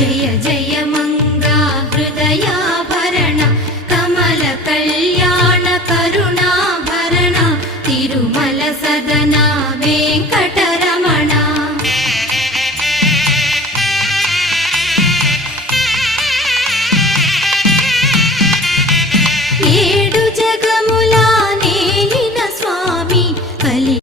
जय जय मङ्गा हृदयाभरण कमलकल्याणकरुणा